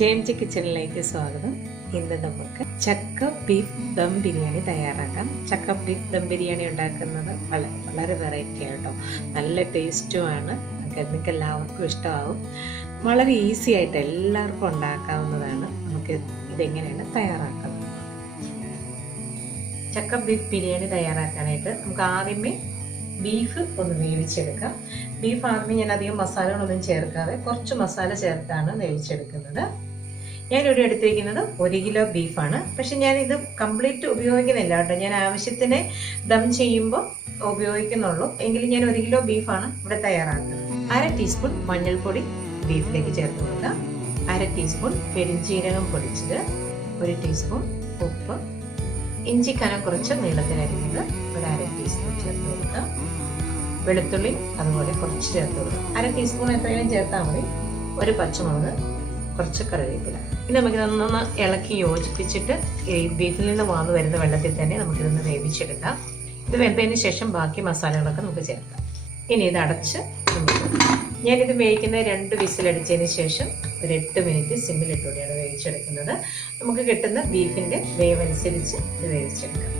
JMJ കിച്ചണിലേക്ക് സ്വാഗതം. ഇന്ന് നമുക്ക് ചക്ക ബീഫ് ദം ബിരിയാണി തയ്യാറാക്കാം. ചക്ക ബീഫ് ദം ബിരിയാണി ഉണ്ടാക്കുന്നത് വളരെ വെറൈറ്റി ആട്ടോ, നല്ല ടേസ്റ്റുമാണ്. നിങ്ങൾക്ക് എല്ലാവർക്കും ഇഷ്ടമാവും. വളരെ ഈസി ആയിട്ട് എല്ലാവർക്കും ഉണ്ടാക്കാവുന്നതാണ്. നമുക്ക് ഇതെങ്ങനെയാണ് തയ്യാറാക്കുന്നത്. ചക്ക ബീഫ് ബിരിയാണി തയ്യാറാക്കാനായിട്ട് നമുക്ക് ആദ്യമേ ബീഫ് ഒന്ന് വേവിച്ചെടുക്കാം. ബീഫ് ആദ്യമേ ഞാൻ അധികം മസാലകളൊന്നും ചേർക്കാതെ കുറച്ച് മസാല ചേർത്താണ് വേവിച്ചെടുക്കുന്നത്. ഞാനിവിടെ എടുത്തിരിക്കുന്നത് 1 കിലോ ബീഫാണ്. പക്ഷെ ഞാനിത് കംപ്ലീറ്റ് ഉപയോഗിക്കുന്നില്ല കേട്ടോ. ഞാൻ ആവശ്യത്തിന് ദം ചെയ്യുമ്പോൾ ഉപയോഗിക്കുന്നുള്ളൂ. എങ്കിലും ഞാൻ 1 കിലോ ബീഫാണ് ഇവിടെ തയ്യാറാക്കുന്നത്. 1/2 ടീസ്പൂൺ മഞ്ഞൾപ്പൊടി ബീഫിലേക്ക് ചേർത്ത് കൊടുക്കാം. 1/2 ടീസ്പൂൺ പെരിഞ്ജീരകം പൊടിച്ചത്, 1 ടീസ്പൂൺ ഉപ്പ്, ഇഞ്ചി കനം കുറച്ച് നീളത്തിനരിഞ്ഞത് 1/2 ടീസ്പൂൺ ചേർത്ത് കൊടുക്കാം. വെളുത്തുള്ളി അതുപോലെ കുറച്ച് ചേർത്ത് കൊടുക്കാം. 1/2 ടീസ്പൂൺ എത്രയും ചേർത്താൽ മതി. 1 പച്ചമുളക്, കുറച്ച് കറിവേപ്പില. ഇനി നമുക്കിതൊന്ന് ഇളക്കി യോജിപ്പിച്ചിട്ട് ഈ ബീഫിൽ നിന്ന് വാങ്ങി വരുന്ന വെള്ളത്തിൽ തന്നെ നമുക്കിതൊന്ന് വേവിച്ചെടുക്കാം. ഇത് വെന്തതിന് ശേഷം ബാക്കി മസാലകളൊക്കെ നമുക്ക് ചേർക്കാം. ഇനി ഇത് അടച്ച് ഞാനിത് വേവിക്കുന്ന 2 വിസിലടിച്ചതിന് ശേഷം ഒരു 8 മിനിറ്റ് സിമ്മിലിട്ടൂടെയാണ് വേവിച്ചെടുക്കുന്നത്. നമുക്ക് കിട്ടുന്ന ബീഫിൻ്റെ വേവനുസരിച്ച് ഇത് വേവിച്ചെടുക്കാം.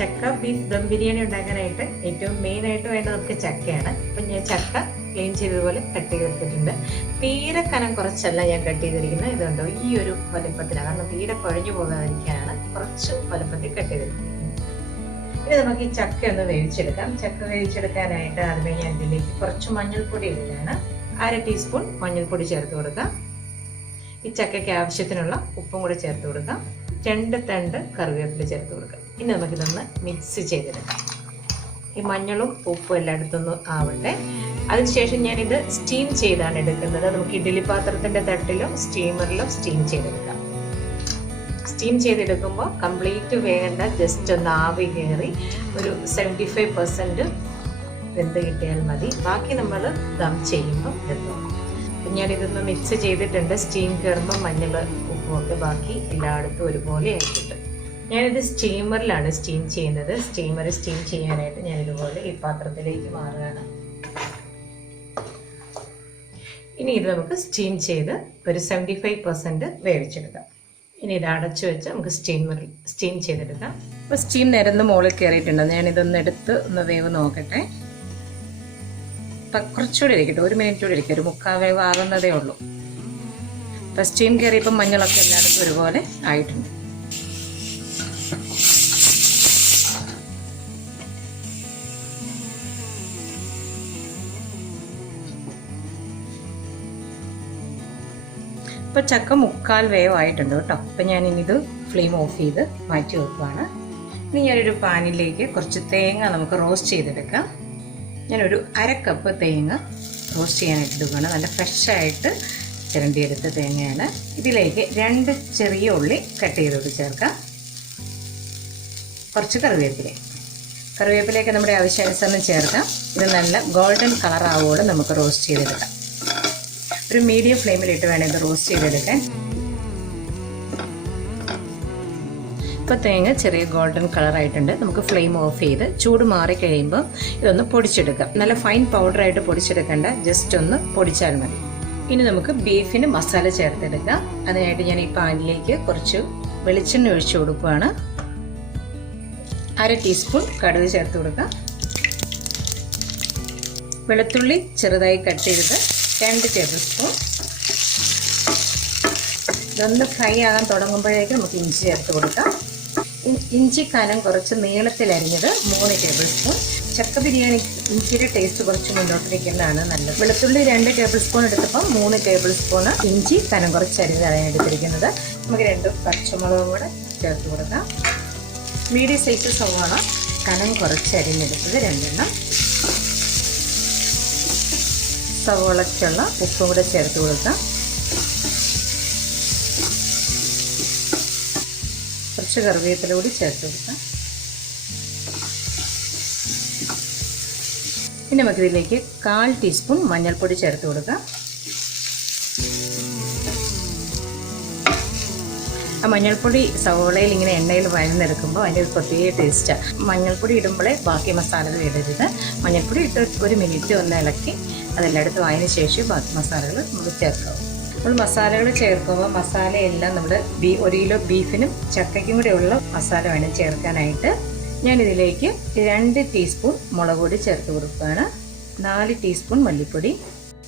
ചക്ക ബീഫ് ദം ബിരിയാണി ഉണ്ടാക്കാനായിട്ട് ഏറ്റവും മെയിനായിട്ട് വേണ്ടത് നമുക്ക് ചക്കയാണ്. അപ്പം ഞാൻ ചക്ക ക്ലീൻ ചെയ്തതുപോലെ കട്ട് ചെയ്തെടുത്തിട്ടുണ്ട്. തീരെ കനം കുറച്ചല്ല ഞാൻ കട്ട് ചെയ്തിരിക്കുന്നത്. ഇതുണ്ടോ ഈ ഒരു വലുപ്പത്തിലാണ്, കാരണം തീരെ കുഴഞ്ഞു പോകാതിരിക്കാനാണ് കുറച്ച് വലുപ്പത്തിൽ കട്ട് ചെയ്തിരിക്കുന്നത്. ഇനി നമുക്ക് ഈ ചക്ക ഒന്ന് വേവിച്ചെടുക്കാം. ചക്ക വേവിച്ചെടുക്കാനായിട്ട് ആദ്യമേ ഞാൻ ഇതിലേക്ക് കുറച്ച് മഞ്ഞൾപ്പൊടി ഇടുകയാണ്. 1/2 ടീസ്പൂൺ മഞ്ഞൾപ്പൊടി ചേർത്ത് കൊടുക്കാം. ഈ ചക്കയ്ക്ക് ആവശ്യത്തിനുള്ള ഉപ്പും കൂടെ ചേർത്ത് കൊടുക്കാം. 2 തണ്ട് കറിവേപ്പില ചേർത്ത് കൊടുക്കാം. ഇനി നമുക്കിതൊന്ന് മിക്സ് ചെയ്തെടുക്കാം. ഈ മഞ്ഞളും ഉപ്പും എല്ലായിടത്തൊന്ന് ആവട്ടെ. അതിനുശേഷം ഞാനിത് സ്റ്റീം ചെയ്താണ് എടുക്കുന്നത്. നമുക്ക് ഇഡ്ഡലി പാത്രത്തിൻ്റെ തട്ടിലും സ്റ്റീമറിലും സ്റ്റീം ചെയ്തെടുക്കാം. സ്റ്റീം ചെയ്തെടുക്കുമ്പോൾ കംപ്ലീറ്റ് വേണ്ട, ജസ്റ്റ് ഒന്ന് ആവി കയറി ഒരു 75% വെന്ത് കിട്ടിയാൽ മതി. ബാക്കി നമ്മൾ ദം ചെയ്യുമ്പോൾ വെന്തോളും. ഞാനിതൊന്ന് മിക്സ് ചെയ്തിട്ടുണ്ട്. സ്റ്റീം കയറുമ്പോൾ മഞ്ഞൾ ഉപ്പും ഒക്കെ ബാക്കി എല്ലായിടത്തും ഒരുപോലെ ആയിട്ടുണ്ട്. ഞാനിത് സ്റ്റീമറിലാണ് സ്റ്റീം ചെയ്യുന്നത്. സ്റ്റീം ചെയ്യാനായിട്ട് ഞാനിതുപോലെ ഈ പാത്രത്തിലേക്ക് മാറുകയാണ്. ഇനി ഇത് നമുക്ക് സ്റ്റീം ചെയ്ത് ഒരു 75% വേവിച്ചെടുക്കാം. ഇനി ഇത് അടച്ചു വെച്ച് നമുക്ക് സ്റ്റീം ചെയ്തെടുക്കാം. അപ്പോൾ സ്റ്റീം നിരന്ന് മുകളിൽ കയറിയിട്ടുണ്ട്. ഞാനിതൊന്ന് എടുത്ത് ഒന്ന് വേവ് നോക്കട്ടെ. അപ്പം കുറച്ചുകൂടി ഇരിക്കട്ടെ, 1 മിനിറ്റ് കൂടി ഇരിക്കും. ഒരു 3/4 വേവ് ആകുന്നതേ ഉള്ളൂ. അപ്പം സ്റ്റീം കയറിയപ്പം മഞ്ഞളൊക്കെ എല്ലായിടത്തും ഒരുപോലെ ആയിട്ടുണ്ട്. ഇപ്പോൾ ചക്ക 3/4 വേവ് ആയിട്ടുണ്ട് കേട്ടോ. അപ്പം ഞാനിത് ഫ്ലെയിം ഓഫ് ചെയ്ത് മാറ്റി വെക്കുകയാണ്. ഇനി ഞാനൊരു പാനിലേക്ക് കുറച്ച് തേങ്ങ നമുക്ക് റോസ്റ്റ് ചെയ്തെടുക്കാം. ഞാനൊരു 1/2 കപ്പ് തേങ്ങ റോസ്റ്റ് ചെയ്യാനായിട്ട് എടുക്കുകയാണ്. നല്ല ഫ്രഷായിട്ട് ചിരണ്ടിയെടുത്ത തേങ്ങയാണ്. ഇതിലേക്ക് 2 ചെറിയ ഉള്ളി കട്ട് ചെയ്തോട് ചേർക്കാം. കുറച്ച് കറിവേപ്പിലയൊക്കെ നമ്മുടെ ആവശ്യാനുസരണം ചേർക്കാം. ഇത് നല്ല ഗോൾഡൻ കളർ ആവുകയോടെ നമുക്ക് റോസ്റ്റ് ചെയ്തെടുക്കാം. ഒരു മീഡിയം ഫ്ലെയിമിലിട്ട് വേണം ഇത് റോസ്റ്റ് ചെയ്തെടുക്കാൻ. ഇപ്പോൾ തേങ്ങ ചെറിയ ഗോൾഡൻ കളറായിട്ടുണ്ട്. നമുക്ക് ഫ്ലെയിം ഓഫ് ചെയ്ത് ചൂട് മാറി കഴിയുമ്പോൾ ഇതൊന്ന് പൊടിച്ചെടുക്കാം. നല്ല ഫൈൻ പൗഡറായിട്ട് പൊടിച്ചെടുക്കേണ്ട, ജസ്റ്റ് ഒന്ന് പൊടിച്ചാൽ മതി. ഇനി നമുക്ക് ബീഫിന് മസാല ചേർത്തെടുക്കാം. അതിനായിട്ട് ഞാൻ ഈ പാനിലേക്ക് കുറച്ച് വെളിച്ചെണ്ണ ഒഴിച്ചു കൊടുക്കുകയാണ്. 1/2 ടീസ്പൂൺ കടുക് ചേർത്ത് കൊടുക്കാം. വെളുത്തുള്ളി ചെറുതായി കട്ട് ചെയ്തത് 2 ടേബിൾ സ്പൂൺ. ഇതൊന്ന് ഫ്രൈ ആകാൻ തുടങ്ങുമ്പോഴേക്കും നമുക്ക് ഇഞ്ചി ചേർത്ത് കൊടുക്കാം. ഇഞ്ചി കനം കുറച്ച് നീളത്തിലരിഞ്ഞത് 3 ടേബിൾ സ്പൂൺ. ചക്ക ബിരിയാണി ഇഞ്ചിയുടെ ടേസ്റ്റ് കുറച്ച് മുന്നോട്ടിരിക്കുന്നതാണ് നല്ലത്. വെളുത്തുള്ളി 2 ടേബിൾ സ്പൂൺ എടുത്തപ്പോൾ 3 ടേബിൾ സ്പൂൺ ഇഞ്ചി കനം കുറച്ച് അരിഞ്ഞതാണ് എടുത്തിരിക്കുന്നത്. നമുക്ക് 2 പച്ചമുളകും കൂടെ ചേർത്ത് കൊടുക്കാം. മീഡിയം സൈസ് സവാള കനം കുറച്ച് അരിഞ്ഞെടുത്തത് 2 എണ്ണം. സവോളയ്ക്കുള്ള ഉപ്പും കൂടെ ചേർത്ത് കൊടുക്കാം. കുറച്ച് കറിവേപ്പില കൂടി ചേർത്ത് കൊടുക്കാം. ഇനി നമുക്കിതിലേക്ക് 1/4 ടീസ്പൂൺ മഞ്ഞൾപ്പൊടി ചേർത്ത് കൊടുക്കാം. ആ മഞ്ഞൾപ്പൊടി സവോളയിൽ ഇങ്ങനെ എണ്ണയിൽ വഴന്നെടുക്കുമ്പോൾ അതിൻ്റെ ഒരു പ്രത്യേക ടേസ്റ്റാണ്. മഞ്ഞൾപ്പൊടി ഇടുമ്പോഴേ ബാക്കി മസാലകൾ ഇടരുത്. മഞ്ഞൾപ്പൊടി ഇട്ട് 1 മിനിറ്റ് ഒന്ന് ഇളക്കി അതെല്ലായിടത്തും ആയതിനു ശേഷം ബാക്കി മസാലകൾ നമുക്ക് ചേർക്കാം. നമ്മൾ മസാലകൾ ചേർക്കുമ്പോൾ മസാലയെല്ലാം നമ്മൾ 1 കിലോ ബീഫിനും ചക്കയ്ക്കും കൂടെയുള്ള മസാല വേണം ചേർക്കാനായിട്ട്. ഞാനിതിലേക്ക് 2 ടീസ്പൂൺ മുളക് പൊടി ചേർത്ത് കൊടുക്കുകയാണ്. 4 ടീസ്പൂൺ മല്ലിപ്പൊടി,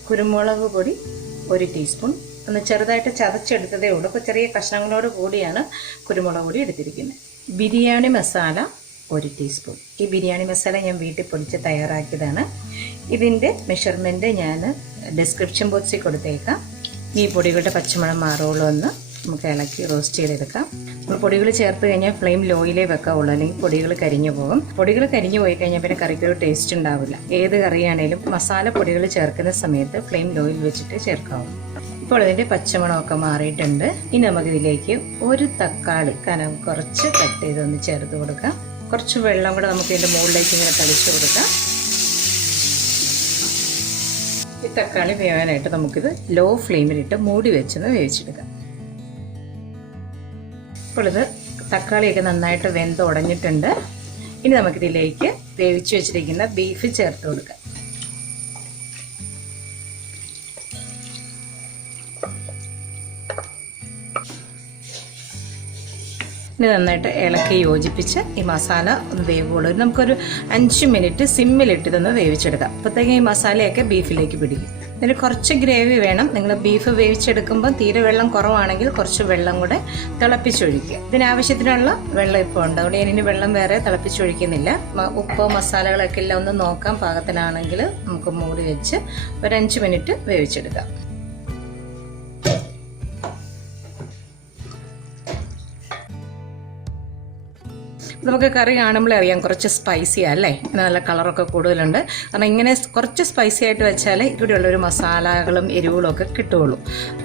കുരുമുളക് പൊടി 1 ടീസ്പൂൺ. ഒന്ന് ചെറുതായിട്ട് ചതച്ചെടുത്തതേ ഉള്ളൂ. അപ്പോൾ ചെറിയ കഷ്ണങ്ങളോട് കൂടിയാണ് കുരുമുളക് പൊടി എടുത്തിരിക്കുന്നത്. ബിരിയാണി മസാല 1 ടീസ്പൂൺ. ഈ ബിരിയാണി മസാല ഞാൻ വീട്ടിൽ പൊടിച്ച് തയ്യാറാക്കിയതാണ്. ഇതിൻ്റെ മെഷർമെൻറ്റ് ഞാൻ ഡിസ്ക്രിപ്ഷൻ ബോക്സിൽ കൊടുത്തേക്കാം. ഈ പൊടികളുടെ പച്ചമണം മാറുള്ളൂ എന്ന് നമുക്ക് ഇളക്കി റോസ്റ്റ് ചെയ്തെടുക്കാം. നമ്മൾ പൊടികൾ ചേർത്ത് കഴിഞ്ഞാൽ ഫ്ലെയിം ലോയിലേ വെക്കാവുള്ളൂ, അല്ലെങ്കിൽ പൊടികൾ കരിഞ്ഞു പോകും. പൊടികൾ കരിഞ്ഞു പോയി കഴിഞ്ഞാൽ പിന്നെ കറിക്ക് ഒരു ടേസ്റ്റ് ഉണ്ടാവില്ല. ഏത് കറിയാണേലും മസാല പൊടികൾ ചേർക്കുന്ന സമയത്ത് ഫ്ലെയിം ലോയിൽ വെച്ചിട്ട് ചേർക്കാവും. ഇപ്പോൾ ഇതിൻ്റെ പച്ചമണമൊക്കെ മാറിയിട്ടുണ്ട്. ഇനി നമുക്കിതിലേക്ക് 1 തക്കാളി കനം കുറച്ച് കട്ട് ചെയ്തൊന്ന് ചേർത്ത് കൊടുക്കാം. കുറച്ച് വെള്ളം കൂടെ നമുക്ക് ഇതിൻ്റെ മുകളിലേക്ക് ഇങ്ങനെ തളിച്ചു കൊടുക്കാം. ഈ തക്കാളി വേവാനായിട്ട് നമുക്കിത് ലോ ഫ്ലെയിമിലിട്ട് മൂടി വെച്ചൊന്ന് വേവിച്ചെടുക്കാം. ഇപ്പോൾ ഇത് തക്കാളിയൊക്കെ നന്നായിട്ട് വെന്തുടഞ്ഞിട്ടുണ്ട്. ഇനി നമുക്കിതിലേക്ക് വേവിച്ച് വെച്ചിരിക്കുന്ന ബീഫ് ചേർത്ത് കൊടുക്കാം. ഇനി നന്നായിട്ട് ഇളക്കി യോജിപ്പിച്ച് ഈ മസാല ഒന്ന് വേവുള്ളൂ. നമുക്കൊരു 5 മിനിറ്റ് സിമ്മിലിട്ട് ഇതൊന്ന് വേവിച്ചെടുക്കാം. അപ്പോഴത്തേക്കും ഈ മസാലയൊക്കെ ബീഫിലേക്ക് പിടിക്കും. ഇതിന് കുറച്ച് ഗ്രേവി വേണം. നിങ്ങൾ ബീഫ് വേവിച്ചെടുക്കുമ്പോൾ തീരെ വെള്ളം കുറവാണെങ്കിൽ കുറച്ച് വെള്ളം കൂടെ തിളപ്പിച്ചൊഴിക്കുക. ഇതിനാവശ്യത്തിനുള്ള വെള്ളം ഇപ്പോൾ ഉണ്ട്. അതുകൊണ്ട് ഞാനിനി വെള്ളം വേറെ തിളപ്പിച്ചൊഴിക്കുന്നില്ല. ഉപ്പ് മസാലകളൊക്കെ എല്ലാം ഒന്ന് നോക്കാം. പാകത്തിനാണെങ്കിൽ നമുക്ക് മൂടി വെച്ച് ഒരു 5 മിനിറ്റ് വേവിച്ചെടുക്കാം. നമുക്ക് കറി കാണുമ്പോഴേ അറിയാം കുറച്ച് സ്പൈസിയാണ് അല്ലേ, നല്ല കളറൊക്കെ കൂടുതലുണ്ട്. കാരണം ഇങ്ങനെ കുറച്ച് സ്പൈസി ആയിട്ട് വെച്ചാൽ ഇവിടെയുള്ളൊരു മസാലകളും എരിവുകളും ഒക്കെ കിട്ടുകയുള്ളൂ.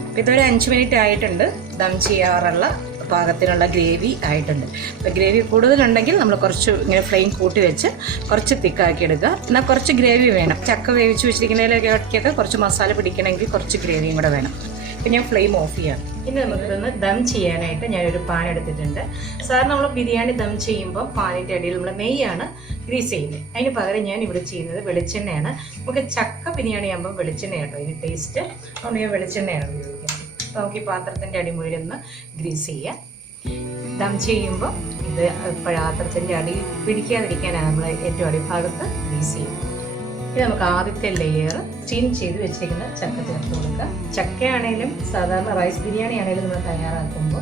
അപ്പോൾ ഇതൊരു 5 മിനിറ്റ് ആയിട്ടുണ്ട്. ദം ചെയ്യാറുള്ള പാകത്തിനുള്ള ഗ്രേവി ആയിട്ടുണ്ട്. അപ്പോൾ ഗ്രേവി കൂടുതലുണ്ടെങ്കിൽ നമ്മൾ കുറച്ച് ഇങ്ങനെ ഫ്ലെയിം കൂട്ടി വെച്ച് കുറച്ച് തിക്കാക്കി എടുക്കുക. എന്നാൽ കുറച്ച് ഗ്രേവി വേണം. ചക്ക വേവിച്ച് വെച്ചിരിക്കുന്നതിലേക്കൊക്കെ കുറച്ച് മസാല പിടിക്കണമെങ്കിൽ കുറച്ച് ഗ്രേവിയും കൂടെ വേണം. ഇപ്പം ഞാൻ ഫ്ലെയിം ഓഫ് ചെയ്യാണ്. ഇനി നമുക്കിതൊന്ന് ദം ചെയ്യാനായിട്ട് ഞാനൊരു പാൻ എടുത്തിട്ടുണ്ട്. സാധാരണ നമ്മൾ ബിരിയാണി ദം ചെയ്യുമ്പോൾ പാനിൻ്റെ അടിയിൽ നമ്മൾ നെയ്യാണ് ഗ്രീസ് ചെയ്യുന്നത്. അതിന് പകരം ഞാൻ ഇവിടെ ചെയ്യുന്നത് വെളിച്ചെണ്ണയാണ്. നമുക്ക് ചക്ക ബിരിയാണി ആകുമ്പോൾ വെളിച്ചെണ്ണ കേട്ടോ ഇതിന് ടേസ്റ്റ്. അതുകൊണ്ട് ഞാൻ വെളിച്ചെണ്ണയാണ് ഉപയോഗിക്കുന്നത്. അപ്പോൾ നമുക്ക് ഈ പാത്രത്തിൻ്റെ അടി മുഴുവൻ ഗ്രീസ് ചെയ്യാം. ദം ചെയ്യുമ്പോൾ ഇത് പാത്രത്തിൻ്റെ അടി പിടിക്കാതിരിക്കാനാണ് നമ്മൾ ഏറ്റവും അടിഭാഗത്ത് ഗ്രീസ് ചെയ്യുന്നത്. ഇനി നമുക്ക് ആദ്യത്തെ ലെയർ സ്റ്റീം ചെയ്ത് വെച്ചിരിക്കുന്ന ചക്ക ചേർത്ത് കൊടുക്കുക. ചക്കയാണേലും സാധാരണ റൈസ് ബിരിയാണി ആണെങ്കിലും നമ്മൾ തയ്യാറാക്കുമ്പോൾ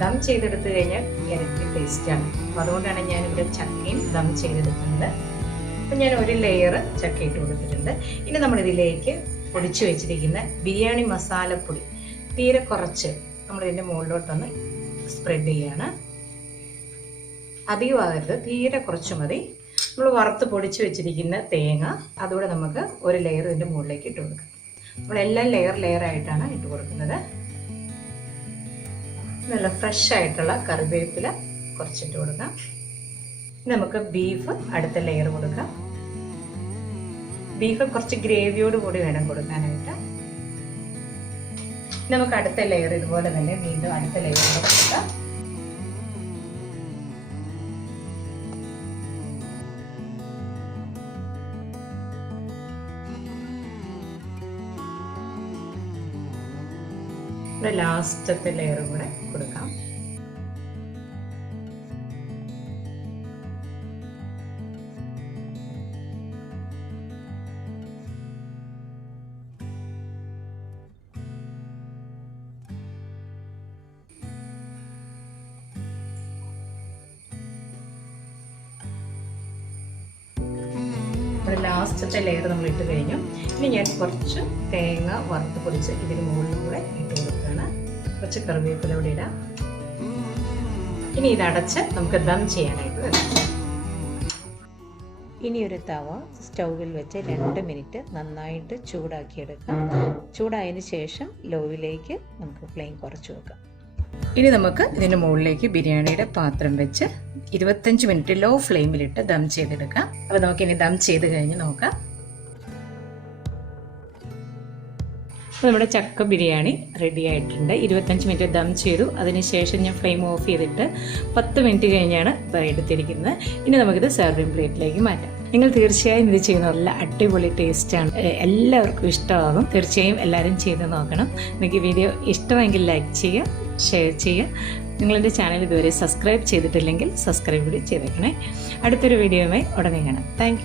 ദം ചെയ്തെടുത്ത് കഴിഞ്ഞാൽ ഇരട്ടി ടേസ്റ്റാണ്. അപ്പോൾ അതുകൊണ്ടാണ് ഞാനിവിടെ ചക്കയും ദം ചെയ്തെടുക്കുന്നത്. അപ്പം ഞാൻ ഒരു ലെയർ ചക്ക ഇട്ട് കൊടുത്തിട്ടുണ്ട്. ഇനി നമ്മളിതിലേക്ക് പൊടിച്ചു വെച്ചിരിക്കുന്ന ബിരിയാണി മസാലപ്പൊടി തീരെ കുറച്ച് നമ്മളിതിൻ്റെ മുകളിലോട്ടൊന്ന് സ്പ്രെഡ് ചെയ്യാണ്. അധികമാകരുത്, തീരെ കുറച്ച് മതി. നമ്മൾ വറുത്ത് പൊടിച്ച് വെച്ചിരിക്കുന്ന തേങ്ങ അതുകൂടെ നമുക്ക് ഒരു ലെയർ ഇതിൻ്റെ മുകളിലേക്ക് ഇട്ട് കൊടുക്കാം. നമ്മളെല്ലാം ലെയറായിട്ടാണ് ഇട്ട് കൊടുക്കുന്നത്. നല്ല ഫ്രഷ് ആയിട്ടുള്ള കറിവേപ്പില കുറച്ചിട്ട് കൊടുക്കാം. നമുക്ക് ബീഫ് അടുത്ത ലെയർ കൊടുക്കാം. ബീഫ് കുറച്ച് ഗ്രേവിയോട് കൂടി വേണം കൊടുക്കാനായിട്ട്. നമുക്ക് അടുത്ത ലെയർ ഇതുപോലെ തന്നെ വീണ്ടും അടുത്ത ലെയർ കൊടുക്കാം. ലാസ്റ്റത്തെ ലെയർ കൂടെ കൊടുക്കാം. ലാസ്റ്റത്തെ ലെയർ നമ്മൾ ഇട്ട് കഴിഞ്ഞു. ഇനി ഞാൻ കുറച്ച് തേങ്ങ വറുത്ത് പൊടിച്ച് ഇതിന് മുകളിലും കൂടെ ഇട്ട് കൊടുക്കുകയാണ്. കുറച്ച് കറിവേപ്പില കൂടെ ഇടാം. ഇനി ഇതടച്ച് നമുക്ക് ദം ചെയ്യാനായിട്ട് വെക്കാം. ഇനി ഒരു തവ സ്റ്റൗവിൽ വെച്ച് 2 മിനിറ്റ് നന്നായിട്ട് ചൂടാക്കിയെടുക്കാം. ചൂടായതിന് ശേഷം ലോയിലേക്ക് നമുക്ക് ഫ്ലെയിം കുറച്ച് വെക്കാം. ഇനി നമുക്ക് ഇതിൻ്റെ മുകളിലേക്ക് ബിരിയാണിയുടെ പാത്രം വെച്ച് 25 മിനിറ്റ് ലോ ഫ്ലെയിമിലിട്ട് ദം ചെയ്തെടുക്കാം. അപ്പോൾ നമുക്കിനി ദം ചെയ്ത് കഴിഞ്ഞ് നോക്കാം. അപ്പോൾ നമ്മുടെ ചക്ക ബിരിയാണി റെഡി ആയിട്ടുണ്ട്. 25 മിനിറ്റ് ദം ചെയ്തു. അതിനുശേഷം ഞാൻ ഫ്ലെയിം ഓഫ് ചെയ്തിട്ട് 10 മിനിറ്റ് കഴിഞ്ഞാണ് എടുത്തിരിക്കുന്നത്. ഇനി നമുക്കിത് സെർവിങ് പ്ലേറ്റിലേക്ക് മാറ്റാം. നിങ്ങൾ തീർച്ചയായും ഇത് ചെയ്യുന്ന നല്ല അടിപൊളി ടേസ്റ്റാണ്, എല്ലാവർക്കും ഇഷ്ടമാകും. തീർച്ചയായും എല്ലാവരും ചെയ്ത് നോക്കണം. നിങ്ങൾക്ക് വീഡിയോ ഇഷ്ടമെങ്കിൽ ലൈക്ക് ചെയ്യുക, ഷെയർ ചെയ്യുക. നിങ്ങളെൻ്റെ ചാനൽ ഇതുവരെ സബ്സ്ക്രൈബ് ചെയ്തിട്ടില്ലെങ്കിൽ സബ്സ്ക്രൈബ് കൂടി ചെയ്തേക്കണേ. അടുത്തൊരു വീഡിയോയുമായി ഉടനെ കാണാം. താങ്ക്